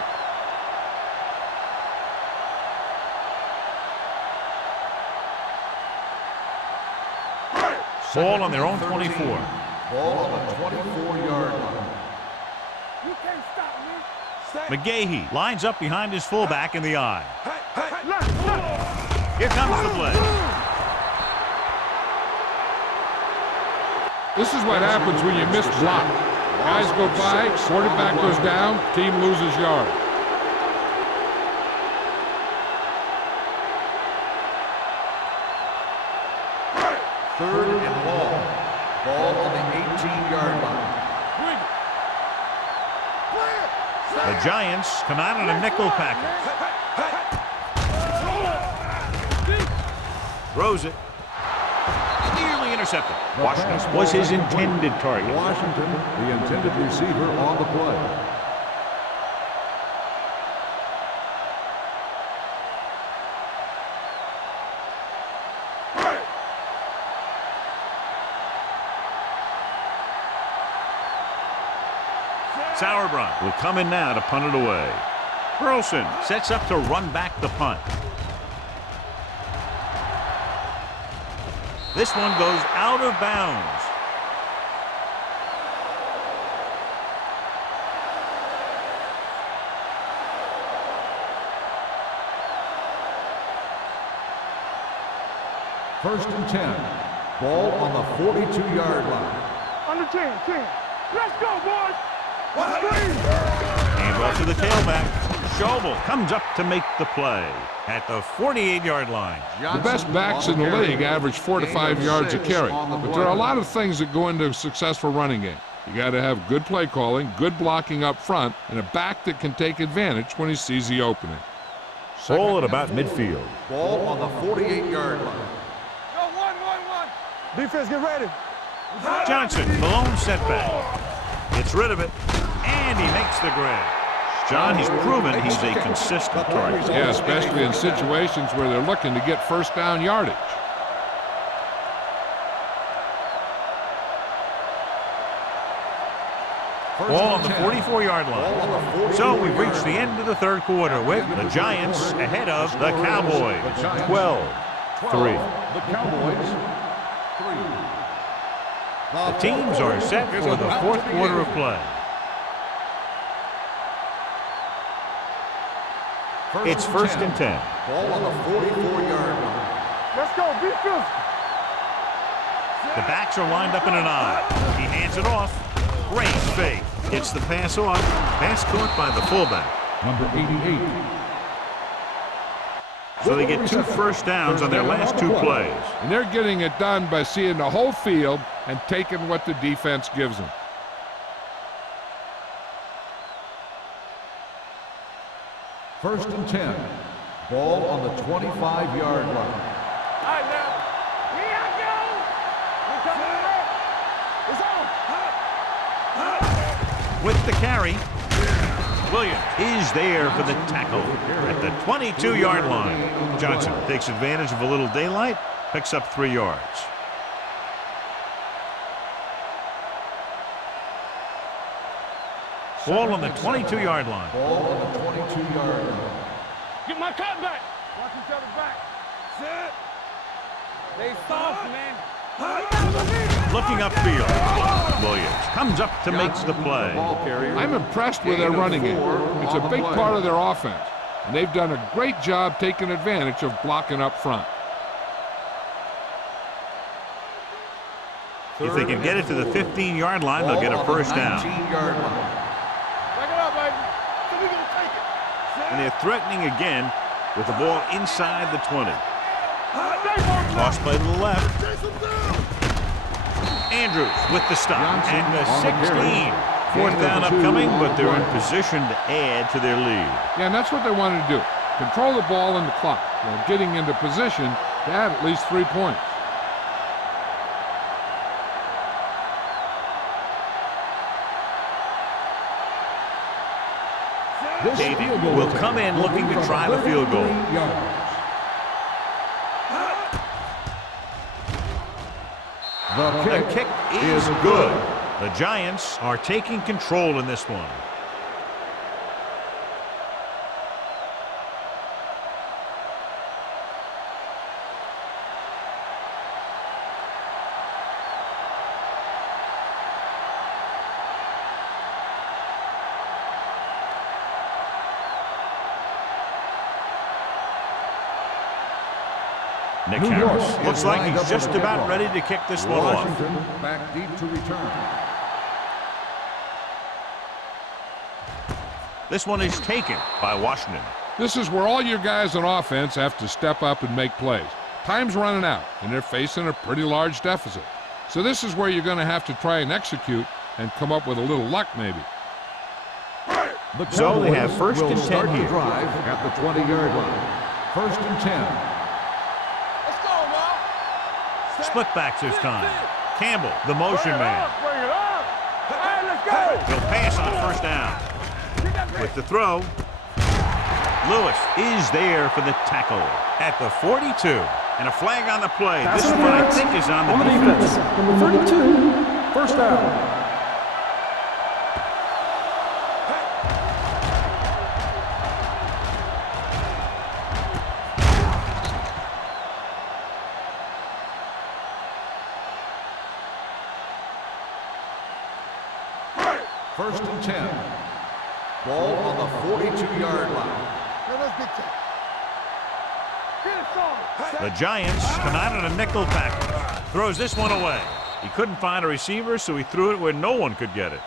Ball on their own 24. Ball on the 24-yard line. You can't stop me. McGahee lines up behind his fullback in the eye. Look. Here comes the play. This is what happens when you miss block. Guys go by, quarterback goes down, team loses yard. Third and long. Ball on the 18-yard line. The Giants come out in a nickel package. Throws it. Nearly intercepted. Washington was his intended target. Washington, the intended receiver on the play. Sauerbrunn will come in now to punt it away. Burleson sets up to run back the punt. This one goes out of bounds. First and 10. Ball on the 42-yard line. Under 10. Let's go, boys. Hand off to the tailback. Schobel comes up to make the play at the 48-yard line. The best backs in the league average 4 to 5 yards a carry, but there are a lot of things that go into a successful running game. You got to have good play calling, good blocking up front, and a back that can take advantage when he sees the opening. Ball at about midfield. Ball on the 48-yard line. Go, 1. Defense, get ready. Johnson, Malone setback. Gets rid of it, and he makes the grab. John, he's proven he's a consistent target. Yeah, especially in situations where they're looking to get 1st down yardage. Ball on the 44-yard line. So we've reached the end of the 3rd quarter with the Giants ahead of the Cowboys. 12-3. The Cowboys, 3. The teams are set for the 4th quarter of play. It's 1st and 10. Ball on the 44-yard line. Let's go, be physical. The backs are lined up in an I. He hands it off. Great fake. Gets the pass off. Pass caught by the fullback. Number 88. So they get 2 1st downs on their last 2 plays. And they're getting it done by seeing the whole field and taking what the defense gives them. First and 10. Ball on the 25-yard line. All right, now. Here I go. We're coming up. It's on. With the carry, Williams is there for the tackle at the 22-yard line. Johnson takes advantage of a little daylight, picks up 3 yards. Ball on the 22-yard line. Ball on the 22-yard line. Get my cut back. Watch each other's back. Sit. They soft, man. Looking upfield. Williams comes up to make the play. I'm impressed with their running game. It's a big part of their offense, and they've done a great job taking advantage of blocking up front. If they can get it to the 15-yard line, they'll get a first down. 19-yard line. Back it up, baby. So we gonna take it. And they're threatening again with the ball inside the 20. Toss play to the left. Andrews with the stop and the 16. Fourth down upcoming, but they're in position to add to their lead. Yeah, and that's what they wanted to do. Control the ball and the clock while getting into position to add at least 3 points. Davey will come in looking to try the field goal. The kick is good. The Giants are taking control in this one. Nick Harris looks like he's just about ready to kick this one off. Back deep to return. This one is taken by Washington. This is where all your guys on offense have to step up and make plays. Time's running out, and they're facing a pretty large deficit. So this is where you're going to have to try and execute and come up with a little luck maybe. So they have first and 10 start here. the drive at the 20-yard line. First and 10. Split backs this time. Campbell, the motion man. Bring it up. Hey, let's go. He'll pass on first down. With the throw, Lewis is there for the tackle at the 42. And a flag on the play. This one, I think, is on the defense. Number 32, first down. First and 10. Ball on the 42-yard line. Let's get to The Giants come out in a nickel package. Throws this one away. He couldn't find a receiver, so he threw it where no one could get it.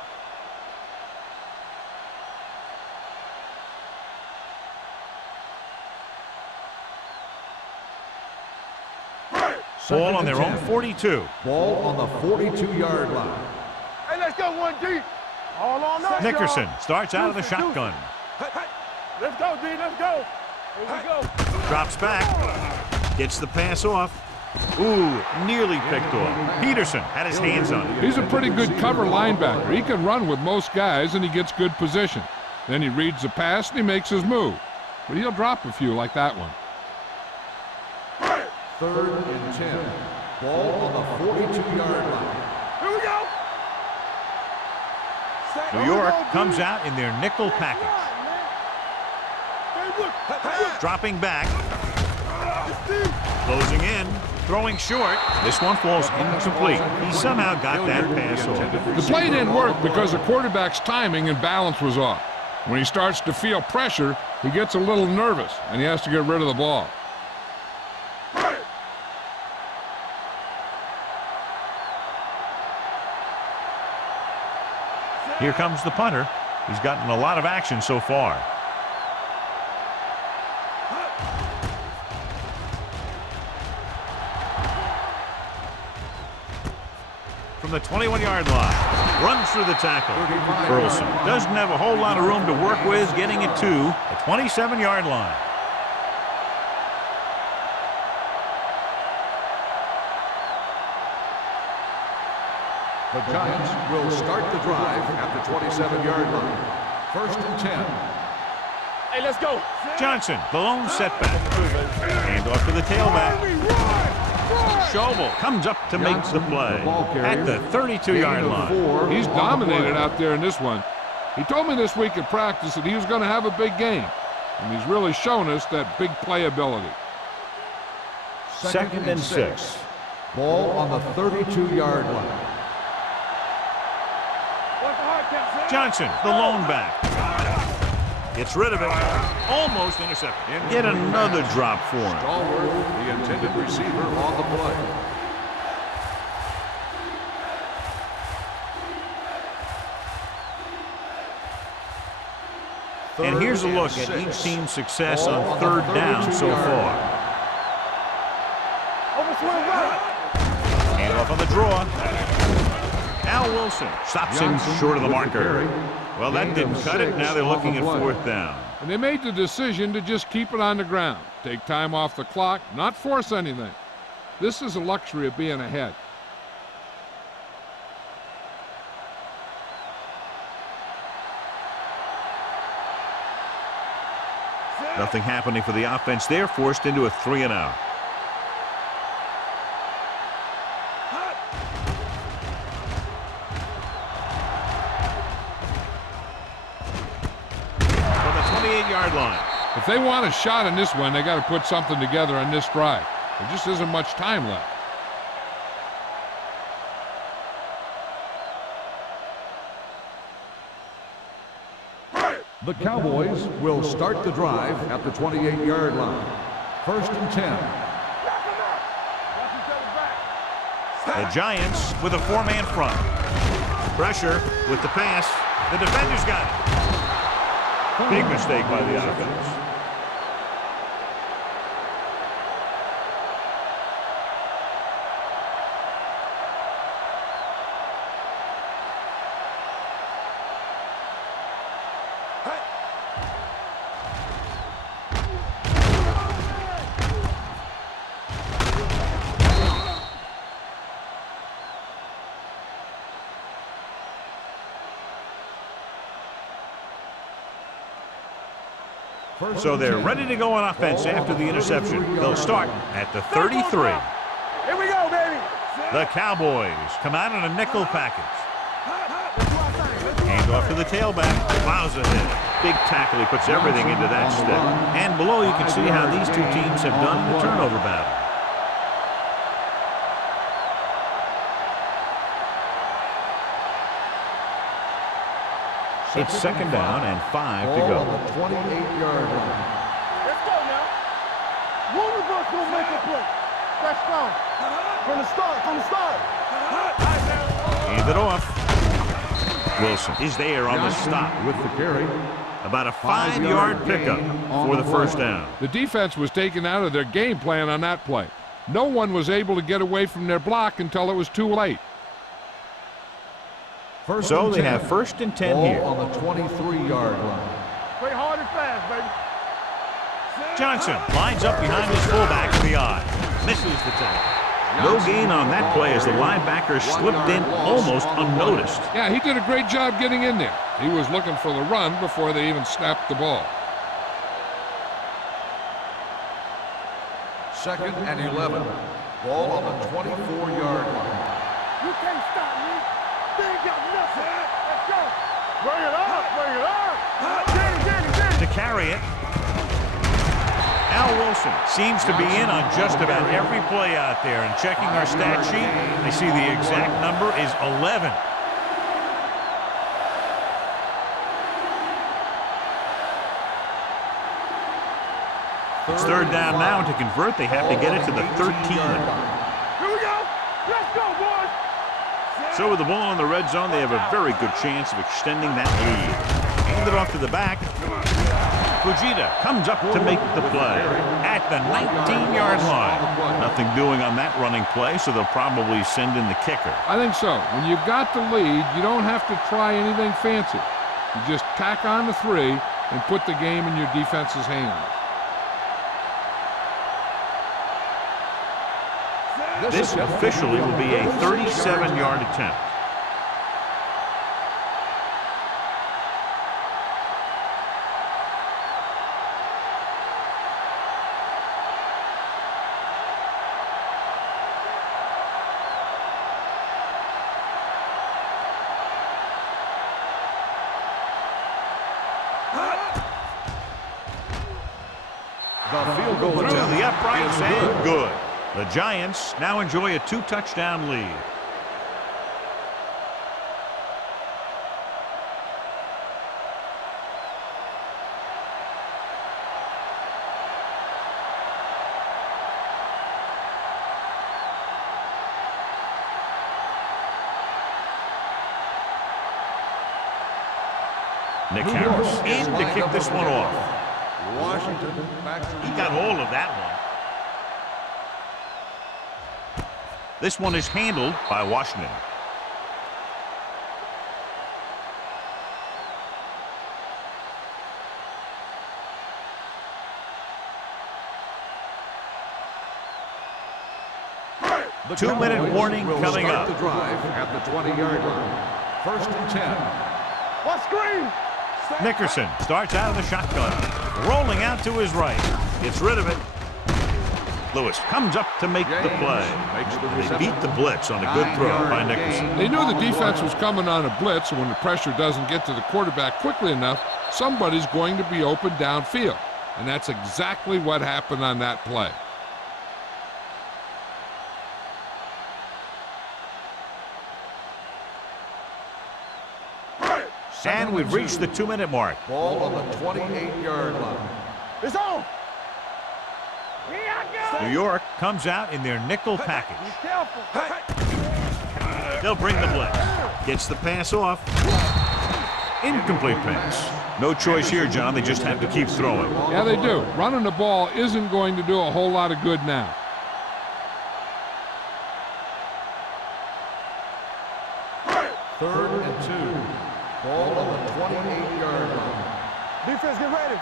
Ball on their own 42. Ball on the 42-yard line. Hey, let's go one deep. All on us. Nickerson starts out of the shotgun. Let's go, D. Let's go. Here we go. Drops back. Gets the pass off. Ooh, nearly picked off. Peterson had his hands on it. He's a pretty good cover linebacker. He can run with most guys, and he gets good position. Then he reads the pass, and he makes his move. But he'll drop a few like that one. Third and 10. Ball on the 42-yard line. Here we go. New York comes out in their nickel package. Dropping back. Closing in. Throwing short. This one falls incomplete. He somehow got that pass off. The play didn't work because the quarterback's timing and balance was off. When he starts to feel pressure, he gets a little nervous, and he has to get rid of the ball. Here comes the punter. He's gotten a lot of action so far. From the 21-yard line, runs through the tackle. Burleson doesn't have a whole lot of room to work with, getting it to the 27-yard line. The Giants will start the drive at the 27-yard line. First and 10. Hey, let's go. Johnson, the lone setback. Hand off to the tailback. Schobel comes up to make the play at the 32-yard line. He's dominated out there in this one. He told me this week at practice that he was going to have a big game, and he's really shown us that big playability. Second and 6. Ball on the 32-yard line. Johnson, the lone back. Gets rid of it. Almost intercepted. Yet another drop for him. Stallworth, the intended receiver, on the play. And here's a look at each team's success on third down so far. Hand off on the draw. Al Wilson stops him short of the marker. Well, that didn't cut it. Now they're looking at fourth down. And they made the decision to just keep it on the ground. Take time off the clock, not force anything. This is a luxury of being ahead. Nothing happening for the offense there, forced into a 3-and-out. From the 28-yard line. If they want a shot in this one, they got to put something together on this drive. There just isn't much time left. The Cowboys will start the drive at the 28-yard line. First and 10. The Giants with a 4-man front. Pressure with the pass. The defender's got it. Big mistake by the offense. So they're ready to go on offense after the interception. They'll start at the 33. Here we go, baby. The Cowboys come out in a nickel package. Hand off to the tailback. Plows ahead. Big tackle. He puts everything into that step. And below you can see how these two teams have done in the turnover battle. It's second down and 5 to go. On the 28-yard line. Let's go now. One of us will make a play. Let's go. From the start. Hand it off. Wilson is there on the stop. With the carry. About a 5-yard pickup for the first down. The defense was taken out of their game plan on that play. No one was able to get away from their block until it was too late. So they have first and 10 here. On the 23-yard line. Play hard and fast, baby. Johnson lines up behind his fullback for the eye. Misses the tackle. No gain on that play as the linebacker slipped in almost unnoticed. Yeah, he did a great job getting in there. He was looking for the run before they even snapped the ball. Second and 11. Ball on the 24-yard line. You can't stop me. They ain't got nothing. Let's go. Bring it up. To carry it, Al Wilson seems to be in on just about every play out there. And checking our stat sheet, I see the exact number is 11. It's third down now. To convert, they have to get it to the 13. Here we go. Let's go, boys. So with the ball in the red zone, they have a very good chance of extending that lead. Hand it off to the back. Fujita comes up to make the play at the 19-yard line. Nothing doing on that running play, so they'll probably send in the kicker. I think so. When you've got the lead, you don't have to try anything fancy. You just tack on the 3 and put the game in your defense's hands. This officially will be a 37-yard attempt. field goal Through attempt the uprights is and good. The Giants now enjoy a 2-touchdown lead. Nick Harris in to kick this one off. Washington back to He got all of that one. This one is handled by Washington. the 2-minute Cowboys warning will coming start up. the drive at the 20-yard line. First and 10. What screen? Nickerson starts out of the shotgun, rolling out to his right. Gets rid of it. Lewis comes up to make the play. They beat the blitz on a good throw by Nickerson. They knew the defense was coming on a blitz, and when the pressure doesn't get to the quarterback quickly enough, somebody's going to be open downfield. And that's exactly what happened on that play. And we've reached the 2-minute mark. Ball on the 28-yard line. It's on. New York comes out in their nickel package. Be careful. They'll bring the blitz. Gets the pass off. Incomplete pass. No choice here, John. They just have to keep throwing. Yeah, they do. Running the ball isn't going to do a whole lot of good now. Third and 2. Ball on the 28-yard line. Defense, get ready.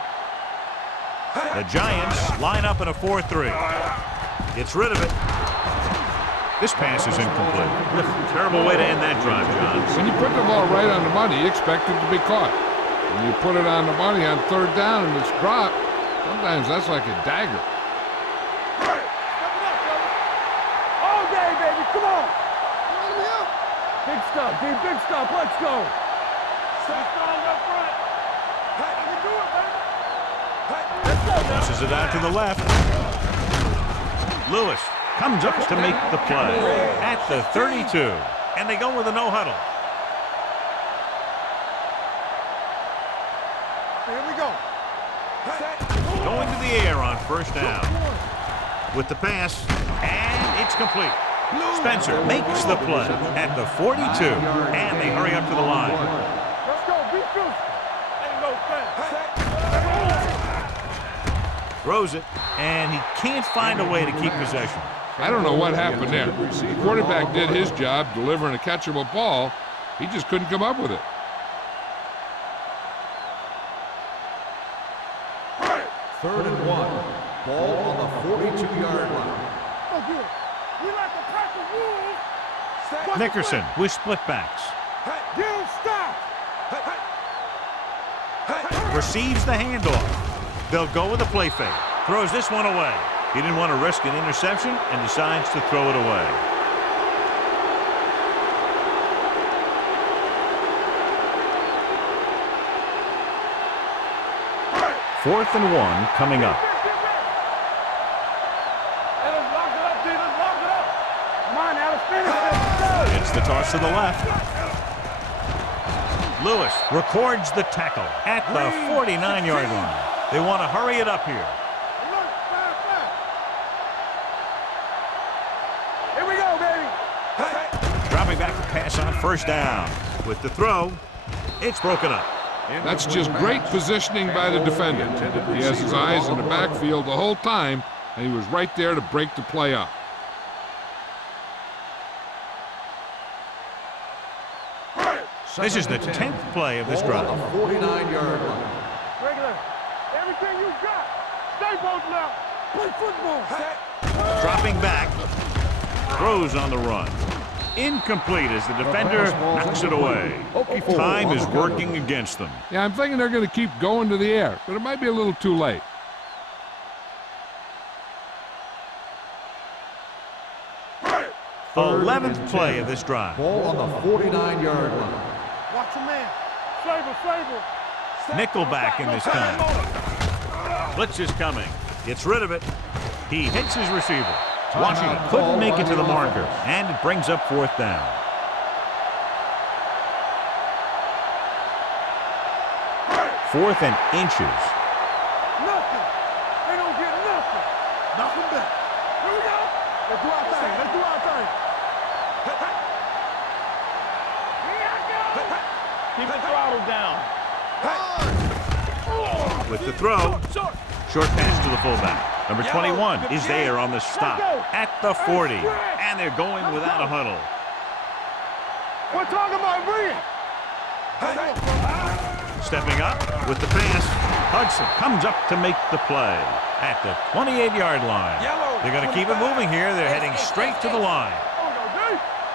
The Giants line up in a 4-3. Gets rid of it. This pass is incomplete. Terrible way to end that drive, John. When you put the ball right on the money, you expect it to be caught. When you put it on the money on third down and it's dropped, sometimes that's like a dagger. All day, baby. Come on. Big stuff, D. Big stuff. Let's go. Stay strong up front. Hey, you can do it, baby. Let's go, man. Passes it out to the left. Lewis comes up to make the play at the 32. And they go with a no-huddle. Here we go. Going to the air on first down. With the pass, and it's complete. Spencer makes the play at the 42, and they hurry up to the line. Let's go. Beat Goose. Ain't no fence. Throws it, and he can't find a way to keep possession. I don't know what happened there. The quarterback did his job delivering a catchable ball. He just couldn't come up with it. Third and 1. Ball on the 42-yard line. Oh, good. We like to pack the rules. Nickerson with split backs. Get him stopped. Receives the handoff. They'll go with a play fake. Throws this one away. He didn't want to risk an interception and decides to throw it away. Fourth and 1 coming up. Let's lock it up, D. Let's lock it up. Come on, now. Let's finish this. It's the toss to the left. Lewis records the tackle at the 49-yard line. They want to hurry it up here. Look, fire. Here we go, baby. Dropping back to pass on first down. With the throw, it's broken up. That's just great positioning by the defender. He has his eyes in the backfield the whole time, and he was right there to break the play up. This is the 10th play of this drive. 49-yard line. Regular. Everything you got. Stay both now. Play football. Dropping back, throws on the run. Incomplete as the defender knocks it away. Time is working against them. Yeah, I'm thinking they're going to keep going to the air, but it might be a little too late. The 11th play of this drive. Ball on the 49-yard line. Watch a man. Flavor. Nickelback in this time. Blitz is coming. Gets rid of it. He hits his receiver. Washington couldn't make it to the marker, and it brings up 4th down. Fourth and inches. Nothing. They don't get nothing. Nothing back. Here we go. Let's do our thing. Let's do our thing. Keep the throttle down. With the throw, short pass to the fullback. Number 21 is there on the stop at the 40, and they're going without a huddle. We're talking about bringing. Stepping up with the pass, Hudson comes up to make the play at the 28-yard line. They're going to keep it moving here. They're heading straight to the line.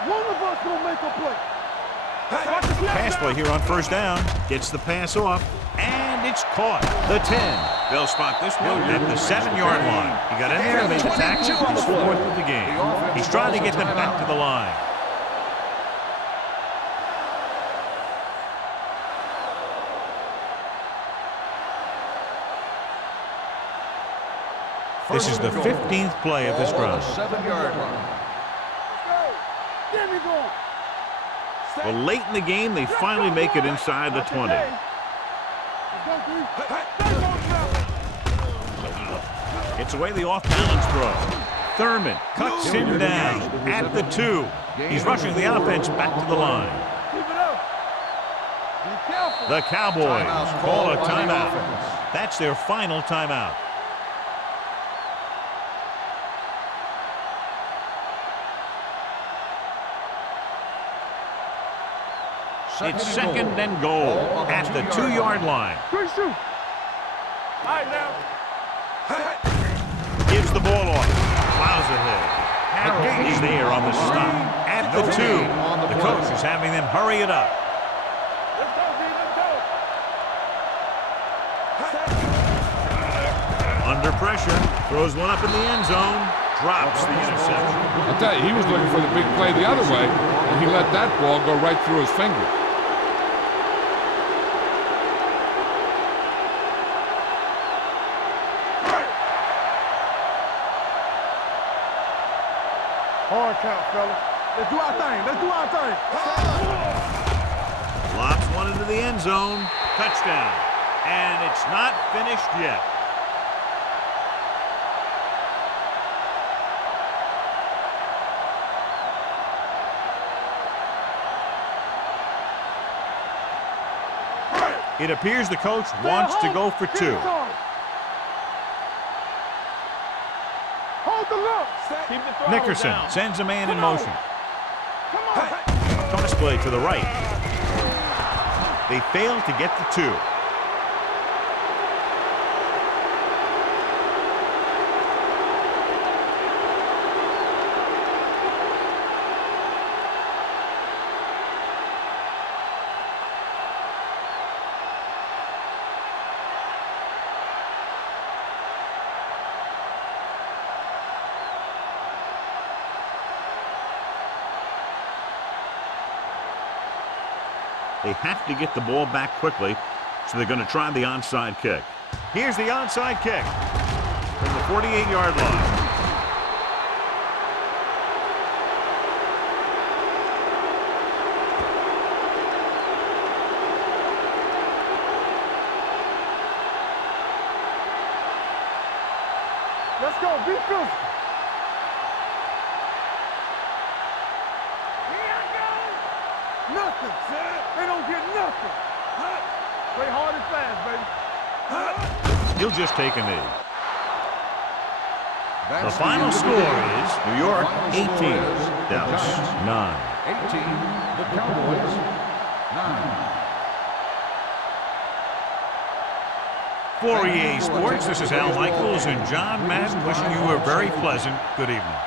One of us will make a play. Pass play here on 1st down. Gets the pass off, and it's caught. The 10. They'll spot this one at the 7-yard line. He got in there and made the tackle. He's 4th of the game. He's trying to get them back to the line. This is the 15th play of this drive. 7-yard line. Get me going. Well, late in the game, they finally make it inside the 20. Gets away the off-balance throw. Thurman cuts him down at the 2. He's rushing the offense back to the line. Keep it up. Be careful. The Cowboys call a timeout. That's their final timeout. It's 2nd and goal at the 2-yard line. Quick shoot. All right, now. Gives the ball off. Plows ahead. Harrell is there on the stop at the 2. The coach is having them hurry it up. Let's go, D. Let's go. Under pressure. Throws one up in the end zone. Drops the interception. I'll tell you, he was looking for the big play the other way, and he let that ball go right through his fingers. Hard count, fellas. Let's do our thing. Let's do our thing. Lobs one into the end zone. Touchdown. And it's not finished yet. It appears the coach wants to go for 2. Hold the look. Keep the throttle Nickerson down. sends a man in motion. Come on. Toss play to the right. They fail to get the 2. They have to get the ball back quickly, so they're going to try the onside kick. Here's the onside kick from the 48-yard line. Let's go. Be physical. Nothing. They don't get nothing. Play hard and fast, baby. He'll just take a knee. The final score is New York 18, Dallas 9. 18, the Cowboys 9. For EA Sports, this is Al Michaels and John Madden wishing you a very pleasant good evening.